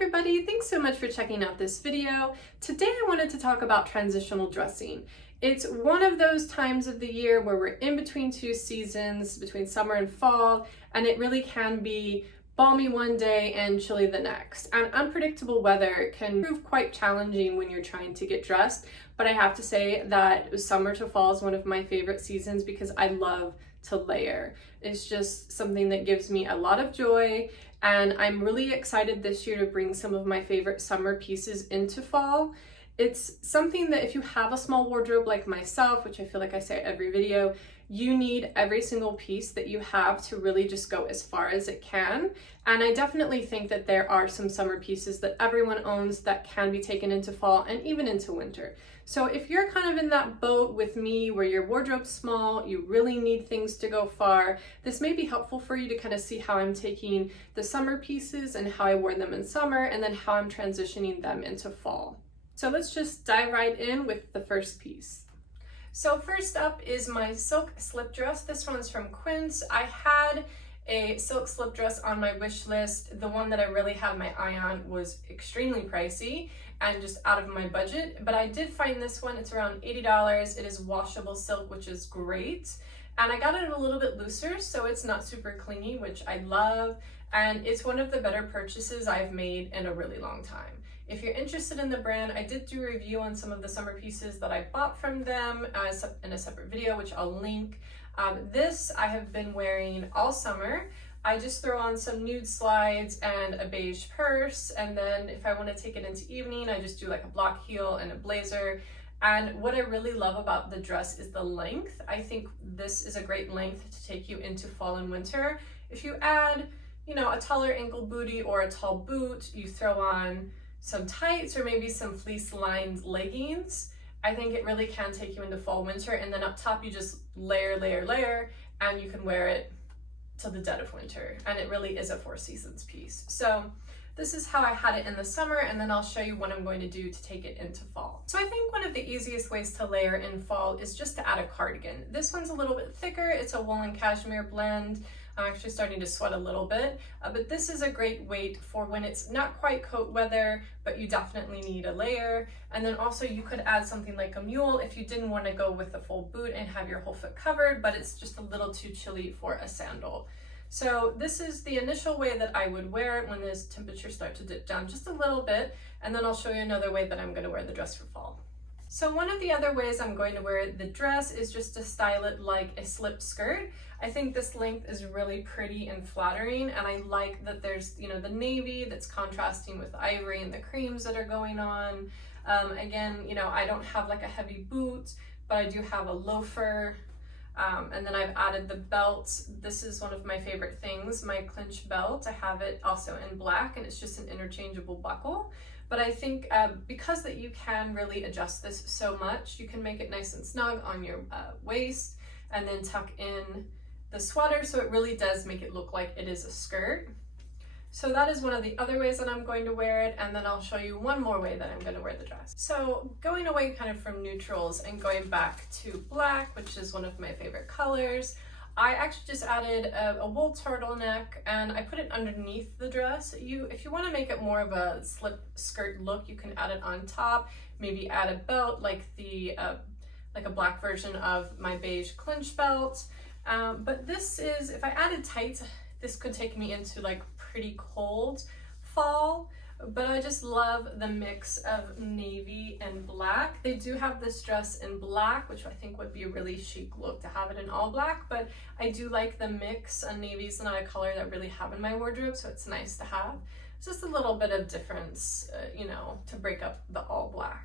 everybody, thanks so much for checking out this video. Today I wanted to talk about transitional dressing. It's one of those times of the year where we're in between two seasons, between summer and fall, and it really can be balmy one day and chilly the next. And unpredictable weather can prove quite challenging when you're trying to get dressed, but I have to say that summer to fall is one of my favorite seasons because I love to layer. It's just something that gives me a lot of joy, and I'm really excited this year to bring some of my favorite summer pieces into fall. It's something that if you have a small wardrobe like myself, which I feel like I say every video, you need every single piece that you have to really just go as far as it can. And I definitely think that there are some summer pieces that everyone owns that can be taken into fall and even into winter. So if you're kind of in that boat with me where your wardrobe's small, you really need things to go far, this may be helpful for you to kind of see how I'm taking the summer pieces and how I wore them in summer and then how I'm transitioning them into fall. So let's just dive right in with the first piece. So first up is my silk slip dress. This one's from Quince. I had a silk slip dress on my wish list. The one that I really had my eye on was extremely pricey and just out of my budget, but I did find this one. It's around $80. It is washable silk, which is great. And I got it a little bit looser, so it's not super clingy, which I love. And it's one of the better purchases I've made in a really long time. If you're interested in the brand, I did do a review on some of the summer pieces that I bought from them in a separate video, which I'll link. This I have been wearing all summer. I just throw on some nude slides and a beige purse, and then if I want to take it into evening, I just do like a block heel and a blazer. And what I really love about the dress is the length. I think this is a great length to take you into fall and winter. If you add, a taller ankle bootie or a tall boot, you throw on some tights or maybe some fleece lined leggings, I think it really can take you into fall, winter, and then up top you just layer, and you can wear it till the dead of winter, and it really is a four seasons piece. So this is how I had it in the summer, and then I'll show you what I'm going to do to take it into fall. So I think one of the easiest ways to layer in fall is just to add a cardigan. This one's a little bit thicker. It's a wool and cashmere blend. I'm actually starting to sweat a little bit, but this is a great weight for when it's not quite coat weather, but you definitely need a layer. And then also you could add something like a mule if you didn't want to go with the full boot and have your whole foot covered, but it's just a little too chilly for a sandal. So this is the initial way that I would wear it when the temperatures start to dip down just a little bit, and then I'll show you another way that I'm going to wear the dress for fall. So one of the other ways I'm going to wear the dress is just to style it like a slip skirt. I think this length is really pretty and flattering, and I like that there's, the navy that's contrasting with the ivory and the creams that are going on. Again, I don't have like a heavy boot, but I do have a loafer. And then I've added the belt. This is one of my favorite things, my Clinch Belt. I have it also in black, and it's just an interchangeable buckle. But I think because that you can really adjust this so much, you can make it nice and snug on your waist and then tuck in the sweater, so it really does make it look like it is a skirt. So that is one of the other ways that I'm going to wear it, and then I'll show you one more way that I'm going to wear the dress. So going away kind of from neutrals and going back to black, which is one of my favorite colors, I actually just added a wool turtleneck and I put it underneath the dress. If you want to make it more of a slip skirt look, you can add it on top, maybe add a belt like like a black version of my beige Clinch Belt. But this is, if I added tights, this could take me into like pretty cold fall, but I just love the mix of navy and black. They do have this dress in black, which I think would be a really chic look to have it in all black, but I do like the mix. Navy is not a color that I really have in my wardrobe, so it's nice to have. It's just a little bit of difference, to break up the all black.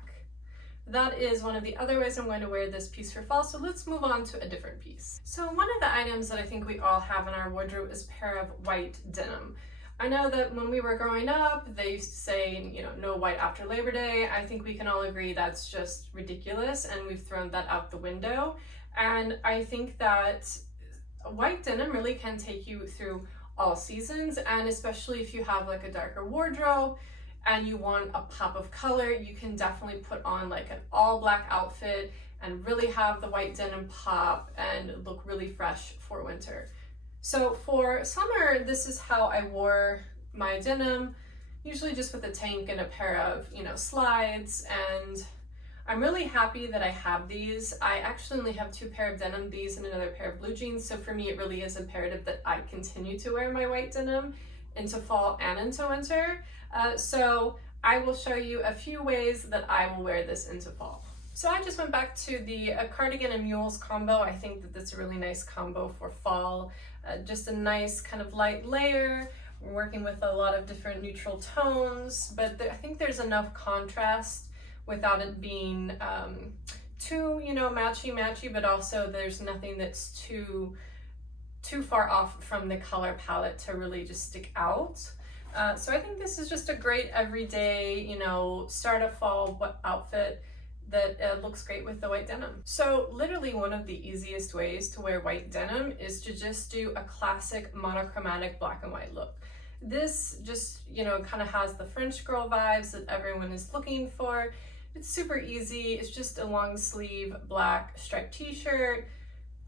That is one of the other ways I'm going to wear this piece for fall, so let's move on to a different piece. So one of the items that I think we all have in our wardrobe is a pair of white denim. I know that when we were growing up, they used to say, no white after Labor Day. I think we can all agree that's just ridiculous, and we've thrown that out the window. And I think that white denim really can take you through all seasons, and especially if you have like a darker wardrobe and you want a pop of color, you can definitely put on like an all black outfit and really have the white denim pop and look really fresh for winter. So for summer, this is how I wore my denim. usually just with a tank and a pair of, slides. And I'm really happy that I have these. I actually only have 2 pair of denim, these and another pair of blue jeans. So for me, it really is imperative that I continue to wear my white denim into fall and into winter. So I will show you a few ways that I will wear this into fall. So I just went back to the Cardigan and Mules combo. I think that that's a really nice combo for fall. Just a nice kind of light layer. We're working with a lot of different neutral tones, but I think there's enough contrast without it being too, matchy-matchy, but also there's nothing that's too far off from the color palette to really just stick out. So I think this is just a great everyday, start of fall outfit that looks great with the white denim. So literally one of the easiest ways to wear white denim is to just do a classic monochromatic black and white look. This just, kind of has the French girl vibes that everyone is looking for. It's super easy. It's just a long sleeve black striped t-shirt.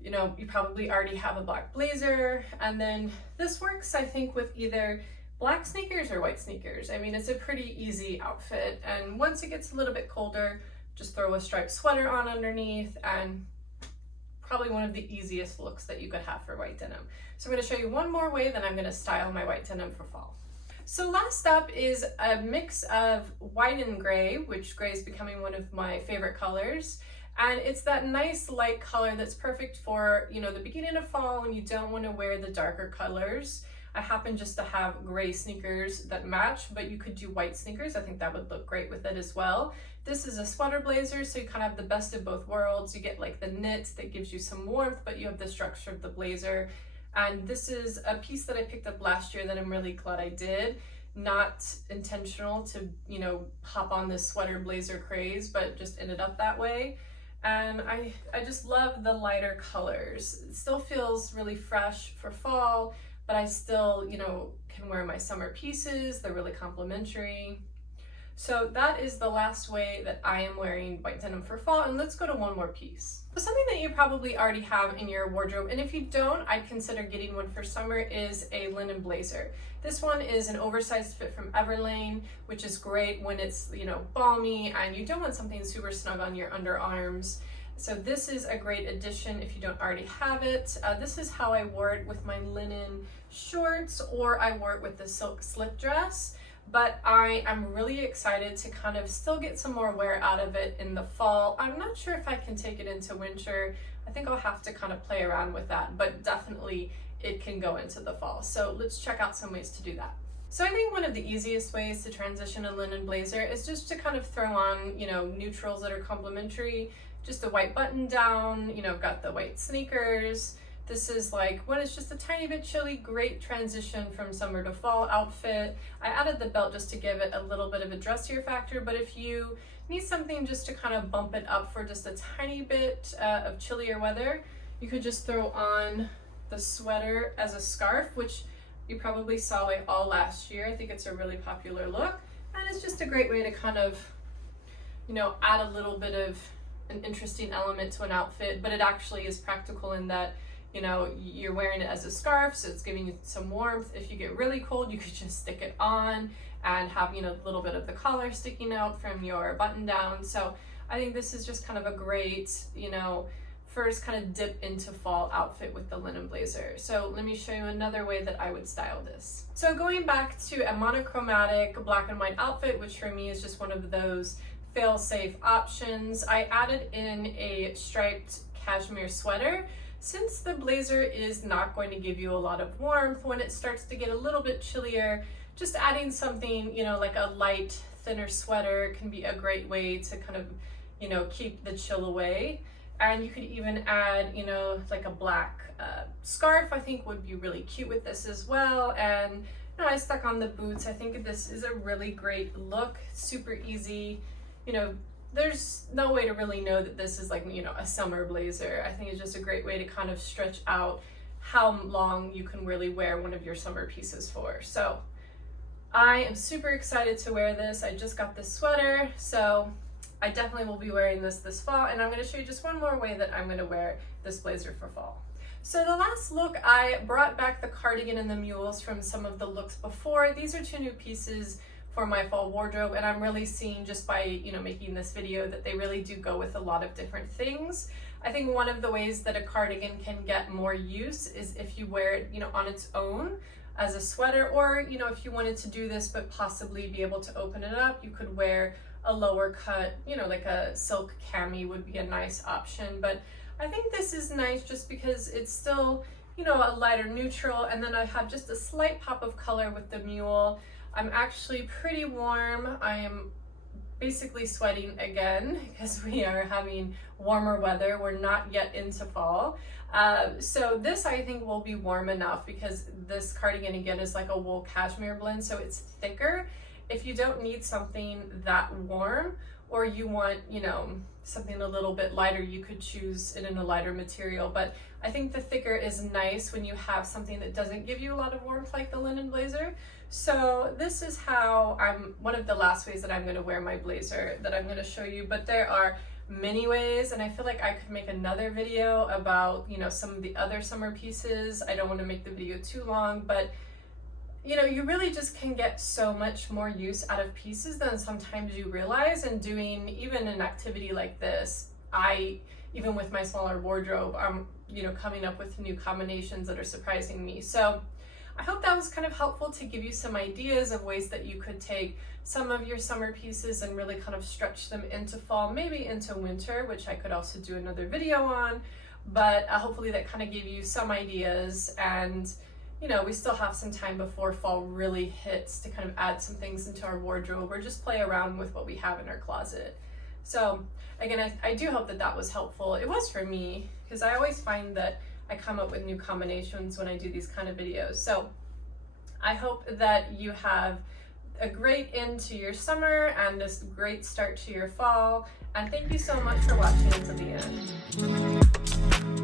You probably already have a black blazer. And then this works, I think, with either black sneakers or white sneakers. I mean, it's a pretty easy outfit. And once it gets a little bit colder, just throw a striped sweater on underneath, and probably one of the easiest looks that you could have for white denim. So I'm going to show you one more way that I'm going to style my white denim for fall. So last up is a mix of white and gray, which gray is becoming one of my favorite colors. And it's that nice light color that's perfect for, the beginning of fall when you don't want to wear the darker colors. I happen just to have gray sneakers that match, but you could do white sneakers. I think that would look great with it as well. This is a sweater blazer, so you kind of have the best of both worlds. You get like the knit that gives you some warmth, but you have the structure of the blazer. And this is a piece that I picked up last year that I'm really glad I did. Not intentional to, hop on this sweater blazer craze, but just ended up that way. And I just love the lighter colors. It still feels really fresh for fall, but I still, can wear my summer pieces. They're really complimentary. So that is the last way that I am wearing white denim for fall. And let's go to one more piece. So something that you probably already have in your wardrobe, and if you don't, I'd consider getting one for summer, is a linen blazer. This one is an oversized fit from Everlane, which is great when it's, balmy and you don't want something super snug on your underarms. So this is a great addition if you don't already have it. This is how I wore it with my linen shorts, or I wore it with the silk slip dress. But I am really excited to kind of still get some more wear out of it in the fall. I'm not sure if I can take it into winter. I think I'll have to kind of play around with that, but definitely it can go into the fall. So let's check out some ways to do that. So I think one of the easiest ways to transition a linen blazer is just to kind of throw on, neutrals that are complementary. Just a white button down, I've got the white sneakers. This is like when it's just a tiny bit chilly, great transition from summer to fall outfit. I added the belt just to give it a little bit of a dressier factor, but if you need something just to kind of bump it up for just a tiny bit of chillier weather, you could just throw on the sweater as a scarf, which you probably saw like all last year. I think it's a really popular look, and it's just a great way to kind of, add a little bit of an interesting element to an outfit, but it actually is practical in that you're wearing it as a scarf, so it's giving you some warmth. If you get really cold, you could just stick it on and have, a little bit of the collar sticking out from your button down. So I think this is just kind of a great, first kind of dip into fall outfit with the linen blazer. So let me show you another way that I would style this. So going back to a monochromatic black and white outfit, which for me is just one of those fail-safe options, I added in a striped cashmere sweater. Since the blazer is not going to give you a lot of warmth when it starts to get a little bit chillier, just adding something, like a light, thinner sweater can be a great way to kind of, keep the chill away. And you could even add, like a black scarf, I think would be really cute with this as well. And, I stuck on the boots. I think this is a really great look, super easy. There's no way to really know that this is like, a summer blazer. I think it's just a great way to kind of stretch out how long you can really wear one of your summer pieces for. So I am super excited to wear this. I just got this sweater, so I definitely will be wearing this fall, and I'm going to show you just one more way that I'm going to wear this blazer for fall. So the last look, I brought back the cardigan and the mules from some of the looks before. These are 2 new pieces for my fall wardrobe, and I'm really seeing just by, you know, making this video that they really do go with a lot of different things. I think one of the ways that a cardigan can get more use is if you wear it, you know, on its own as a sweater, or, you know, if you wanted to do this but possibly be able to open it up, you could wear a lower cut, you know, like a silk cami would be a nice option. But I think this is nice just because it's still, you know, a lighter neutral, and then I have just a slight pop of color with the mule. I'm actually pretty warm. I am basically sweating again because we are having warmer weather. We're not yet into fall. So this I think will be warm enough because this cardigan again is like a wool cashmere blend, so it's thicker. If you don't need something that warm, or you want, you know, something a little bit lighter, you could choose it in a lighter material. But I think the thicker is nice when you have something that doesn't give you a lot of warmth like the linen blazer. So this is how one of the last ways that I'm going to wear my blazer that I'm going to show you, but there are many ways, and I feel like I could make another video about, you know, some of the other summer pieces. I don't want to make the video too long, but you know, you really just can get so much more use out of pieces than sometimes you realize. And doing even an activity like this, even with my smaller wardrobe, I'm, you know, coming up with new combinations that are surprising me. So I hope that was kind of helpful to give you some ideas of ways that you could take some of your summer pieces and really kind of stretch them into fall, maybe into winter, which I could also do another video on. But hopefully that kind of gave you some ideas, and you know, we still have some time before fall really hits to kind of add some things into our wardrobe or just play around with what we have in our closet. So again, I do hope that that was helpful. It was for me, because I always find that I come up with new combinations when I do these kind of videos. So I hope that you have a great end to your summer and a great start to your fall. And thank you so much for watching until the end.